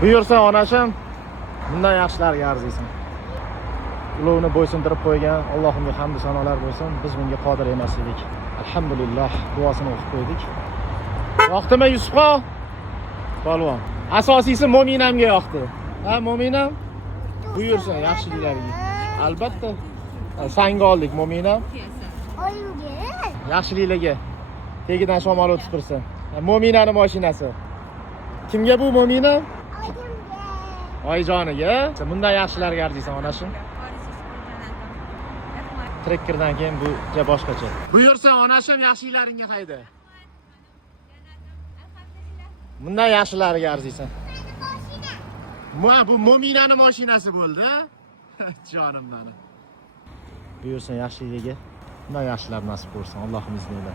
Buyursan onashim, bundan yaxshilarga arziysan. Ulovni bo'ysundirib qo'ygan Allohimga hamd sanolar bo'lsin. Biz bunga qodir emas edik. Alhamdulillah, duosini o'qib qo'ydik. Yoqdimi Yusufqo? Polvon. Asosiysi Mo'minamga yoqdi. Ha, Mo'minam? Buyursin, yaxshiliklarga. Albatta. Sanga oldik Mo'minam. Oyimga. Yaxshiliklarga. Tegidan shamol o'tib tursin. Mo'minaning mashinasi. Kimga bu Mo'mina? Oyimga. Oyjoniga. Bundan yaxshilarga arziysan onashim. Trekkerdan keyin bu boshqacha. Buyursin onashim, yaxshiliklaringga hayda. Bundan yaxshilariga arziysan. Bu Mo'minaning mashinasi bo'ldi. Jonim meni. Buyursin yaxshiligiga. Bundan yaxshilar nasib bo'lsin Allohning izniyle.